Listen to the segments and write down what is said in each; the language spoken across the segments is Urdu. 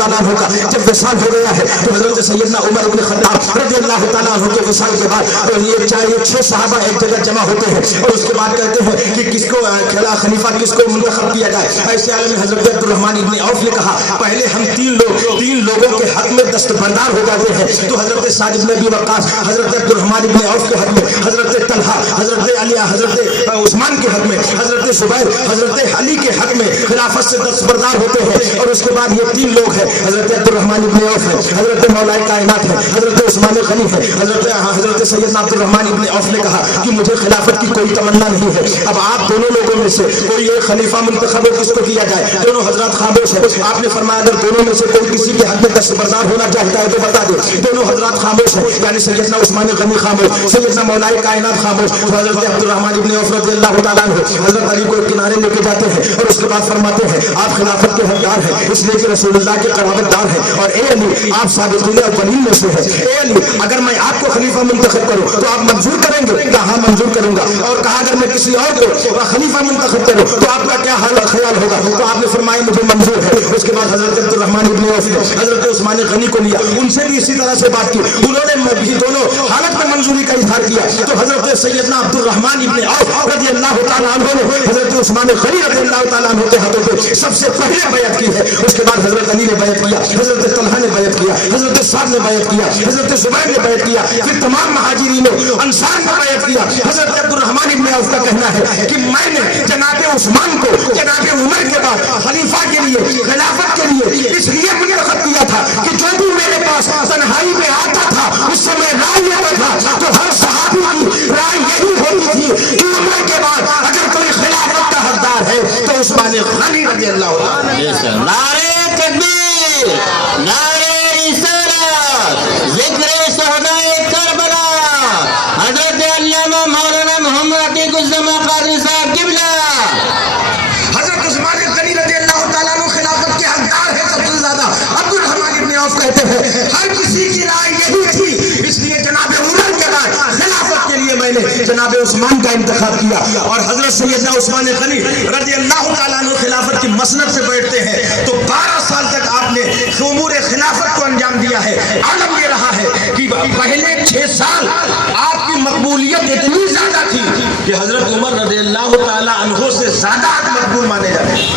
تعالیٰ عنہ کا جب وصال ہو گیا ہے تو حضرت سیدنا عمر بن خطاب رضی اللہ تعالیٰ عنہ کے وصال کے بعد یہ 6 صحابہ ایک جگہ جمع ہوتے ہیں اور اس کے بعد کہتے ہیں کہ کس کو خلیفہ کس کو منتخب کیا جائے. ایسے عالم میں حضرت عبدالرحمن ابن عوف نے کہا پہلے ہم تین لوگوں کے حق میں دستبردار ہو جاتے ہیں. تو حضرت سعد بن ابی وقاص حضرت عبدالرحمن ابن عوف کے حق میں, حضرت طلحہ حضرت علی حضرت عثمان کے حق میں, حضرت زبیر حضرت علی کے حق میں خلافت سے دستبردار ہوتے ہیں. اور اس کے بعد یہ 3 لوگ ہیں, حضرت عبدالرحمن ابن عوف ہے, حضرت مولا کائنات ہے, حضرت عثمان غنی ہے. حضرت سیدنا عبدالرحمن ابن عوف نے کہا کہ مجھے خلافت کی کوئی تمنا نہیں ہے, اب آپ دونوں لوگوں میں سے کوئی ایک خلیفہ منتخب ہو, کس کو کیا جائے. دونوں حضرات خاموش ہیں. آپ نے فرمایا اگر دونوں میں سے کوئی کسی کے حق میں دستبردار ہونا چاہتا ہے تو بتا دے. دونوں حضرات خاموش ہیں, یعنی سیدنا عثمان غنی خاموش, سیدنا مولا کائنات خاموش. حضرت عبدالرحمن ابن عوف رضی اللہ تعالیٰ عنہ حضرت علی کو کنارے لے کے جاتے ہیں اور اس کے بعد فرماتے ہیں آپ خلافت کے حقدار ہیں اس لیے کہ رسول اللہ کے قرابت دار ہیں, اور اے علی آپ سابقین اولین میں سے ہیں. اے علی اگر میں آپ کو خلیفہ منتخب کروں تو آپ منظور کریں گے؟ کہا ہاں منظور کروں گا. اور کہا اگر میں کسی اور کو خلیفہ منتخب کروں تو آپ کا کیا خیال ہوگا؟ تو آپ نے فرمایا مجھے منظور ہے. اس کے بعد حضرت عبدالرحمن ابن عوف نے حضرت عثمان غنی کو لیا, ان سے بھی اسی طرح سے بات کی, انہوں نے بھی دونوں حالت میں منظوری کا اظہار کیا. تو حضرت سیدنا عبدالرحمن ابن عوف رضی اللہ تعالیٰ عنہ نے حضرت عثمان غنی رضی اللہ تعالیٰ عنہ کے ہاتھوں پہ سب سے پہلے بیعت کی ہے. اس کے بعد حضرت علی نے بیعت کیا, حضرت طلحہ نے بیعت کیا, حضرت سعد نے بیعت کیا, حضرت زبیر نے بیعت کیا, پھر تمام مہاجرین انصار نے بیعت کیا. حضرت عبدالرحمن ابن عوف کا کہنا ہے کہ میں نے جناب عثمان کو جناب عمر کے بعد خلیفہ کے لیے خلافت کے لیے اس لیے منتخب کیا تھا کہ جو بھی میرے پاس تنہائی میں آتا تھا اس سے میں رائے لیتا تھا تو ہر صحابی کی رائے یہی ہوتی تھی کہ عمر کے بعد اگر کوئی خلافت کا حقدار ہے تو عثمان غنی رضی اللہ عنہ. نعرہ تکبیر, نعرہ رسالت, ذکر شہدائے کربلا, حضرت علامہ مولانا محمد عتیق الزمان قادری صاحب قبلہ. حضرت عثمان غنی رضی اللہ تعالیٰ عنہ خلافت کے حقدار ہے سب سے زیادہ. عبدالرحمن ابن عوف کہتے ہیں ہر کسی کی رائے یہی تھی اس لیے جناب عمر کے بعد خلافت کے لیے میں نے جناب عثمان کا انتخاب کیا. اور حضرت سیدنا عثمان غنی رضی اللہ تعالیٰ عنہ خلافت کی مسند سے بیٹھتے ہیں تو 12 سال تک آپ نے امور خلافت کو انجام دیا ہے. عالم یہ رہا ہے کہ پہلے 6 سال آپ کی مقبولیت اتنی زیادہ تھی کہ حضرت عمر رضی اللہ تعالیٰ عنہ سے زیادہ آپ مقبول مانے جاتے ہیں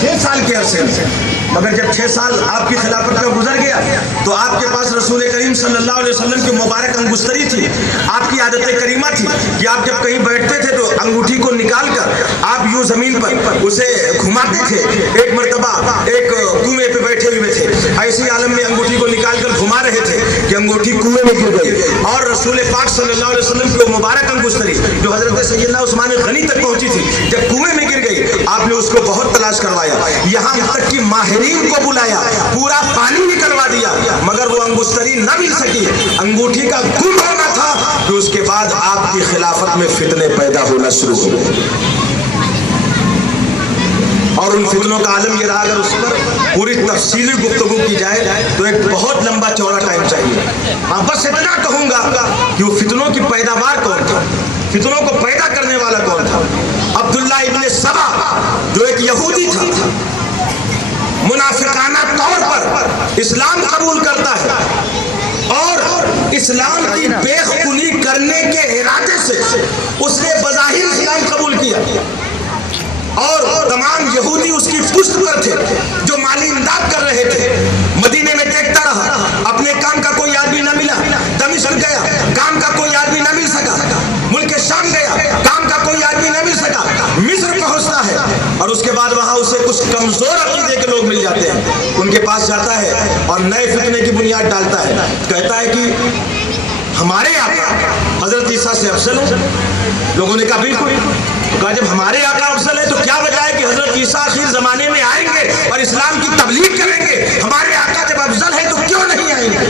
6 سال کے عرصے میں. مگر جب 6 سال آپ کی خلافت کا گزر گیا تو آپ کے پاس رسول کریم صلی اللہ علیہ وسلم کی مبارک انگشتری تھی. آپ کی عادت کریمہ تھی کہ آپ جب کہیں بیٹھتے تھے تو انگوٹھی کو نکال کر آپ یوں زمین پر اسے گھماتے تھے. ایک مرتبہ ایک کنویں پہ بیٹھے ہوئے تھے, ایسی عالم میں انگوٹھی کو نکال کر گھما رہے تھے کہ انگوٹھی کنویں میں گر گئی اور رسول پاک صلی اللہ علیہ وسلم کی مبارک انگشتری جو حضرت سیدنا عثمان غنی تک پہنچی تھی جب کنویں میں گر گئی آپ نے اس کو بہت تلاش کروایا, یہاں تک کہ ماہرین کو بلایا, پورا پانی نکلوا دیا, مگر وہ انگشتری نہ مل سکی. انگوٹھی کا گم ہونا تھا کہ اس کے بعد آپ کی خلافت میں فتنے پیدا ہونا شروع ہو گئے. اور ان فتنوں کا عالم یہ رہا, اگر اس پر پوری تفصیلی گفتگو کی جائے تو ایک بہت لمبا چوڑا ٹائم چاہیے. ہاں بس اتنا کہوں گا کہ وہ فتنوں کی پیداوار کون تھا, فتنوں کو پیدا کرنے والا کون تھا. عبداللہ ابن سبا جو ایک یہودی تھا, منافقانہ طور پر اسلام قبول کرتا ہے اور اسلام کی بے خونی کرنے کے ارادے سے اس نے بظاہر اسلام قبول کیا اور تمام یہودی اس کی پشت پر تھے جو مالی امداد کر رہے تھے. مدینے میں دیکھتا رہا, اپنے کام کا کوئی آدمی نہ ملا. دمشق گیا, کام کا کوئی آدمی نہ مل سکا. ملک شام گیا, کام کا کوئی آدمی نہ مل سکا. مصر پہنچتا ہے اور اس کے بعد وہاں اسے کچھ کمزور عقیدے کے لوگ مل جاتے ہیں, ان کے پاس جاتا ہے اور نئے فتنے کی بنیاد ڈالتا ہے. کہتا ہے کہ ہمارے آقا حضرت عیسیٰ سے افضل ہے. لوگوں نے کہا بالکل. کہا جب ہمارے آقا افضل ہے تو کیا وجہ ہے کہ حضرت عیسیٰ آخر زمانے میں آئیں گے اور اسلام کی تبلیغ کریں گے, ہمارے آقا جب افضل ہے تو کیوں نہیں آئیں گے.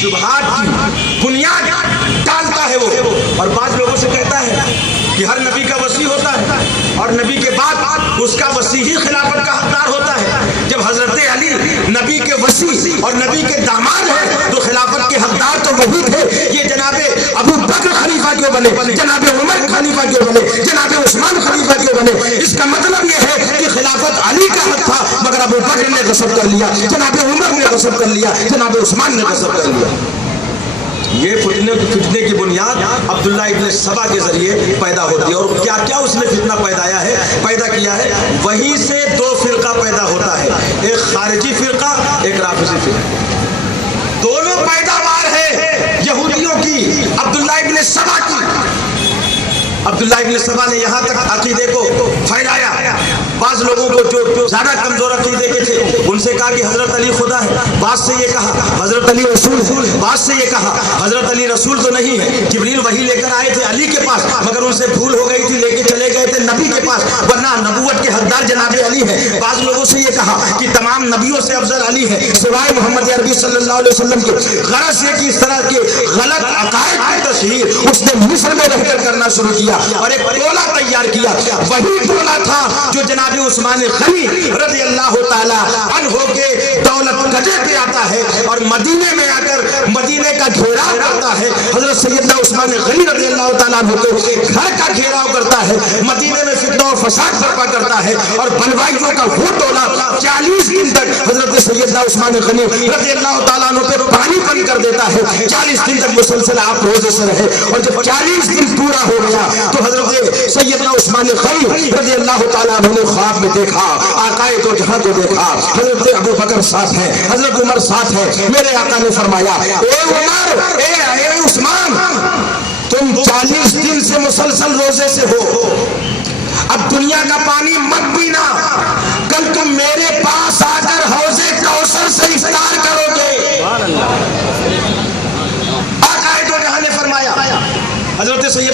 شبہات کی بنیاد ڈالتا ہے وہ. اور بعض لوگوں سے کہتا ہے کہ ہر نبی کا وصی ہوتا ہے اور نبی کے بعد اس کا وصی ہی خلافت کا حقدار ہوتا ہے. جب حضرت علی نبی کے وصی اور نبی کے داماد ہیں تو خلافت کے حقدار تو وہی تھے. یہ جناب ابو بکر خلیفہ کیوں بنے, جناب عمر خلیفہ کیوں بنے, جناب عثمان خلیفہ کیوں بنے؟ اس کا مطلب یہ ہے کہ خلافت علی کا حق تھا مگر ابو بکر نے غصب کر لیا، جناب عمر نے غصب کر لیا، جناب عثمان نے غصب کر لیا۔ یہ فتنے کی بنیاد عبداللہ ابن سبا کے ذریعے پیدا ہوتی ہے۔ اور کیا کیا اس نے فتنہ پیدا کیا ہے؟ وہیں سے دو فرقہ پیدا ہوتا ہے، ایک خارجی فرقہ، ایک رافضی فرقہ۔ دونوں پیداوار ہے یہودیوں کی، عبداللہ ابن سبا کی۔ عبداللہ ابن سبا نے یہاں تک عقیدے کو پھیلایا، بعض لوگوں کو جو زیادہ کمزور عقیدے کے تھے ان سے کہا کہ حضرت علی خدا ہے، بعض سے یہ کہا حضرت علی رسول ہے، بعض سے یہ کہا حضرت علی رسول تو نہیں ہے، جبریل وحی لے کر آئے تھے علی کے پاس مگر ان سے بھول ہو گئی تھی، لے کے چلے گئے تھے نبی کے پاس، ورنہ نبوت کے حقدار جناب علی ہے۔ بعض لوگوں سے یہ کہا کہ تمام نبیوں سے افضل علی ہے سوائے محمد عربی صلی اللہ علیہ وسلم کے۔ غرض یہ کہ اس طرح کے غلط عقائد کی تشہیر اس نے مصر میں رہ کر کرنا شروع کیا اور ایک ٹولہ تیار کیا۔ وہی ٹولہ تھا جو جناب عثمان غنی رضی اللہ تعالی عنہ کے دولت قدے پہ آتا ہے اور مدینے میں آ کر مدینے کا گھیراؤ کرتا ہے۔ حضرت سیدنا عثمان غنی رضی اللہ تعالیٰ عنہ کے گھر کا گھیراؤ کرتا ہے، مدینے میں فتنہ و فساد برپا کرتا ہے اور بلوائیوں کا وہ ٹولہ 40 دن تک حضرت سیدنا عثمان غنی رضی اللہ تعالیٰ عنہ پہ پانی بند کر دیتا ہے۔ 40 دن تک مسلسل آپ روزے سے رہے اور جب 40 دن پورا ہو گیا تو حضرت سیدنا عثمان غنی رضی اللہ تعالیٰ عنہ نے خواب میں دیکھا، آقائے دو جہاں کو دیکھا، حضرت ابو بکر ساتھ ہے، حضرت عمر ساتھ ہے۔ میرے آقا نے فرمایا اے عمر، اے عثمان، تم 40 دن سے مسلسل روزے سے ہو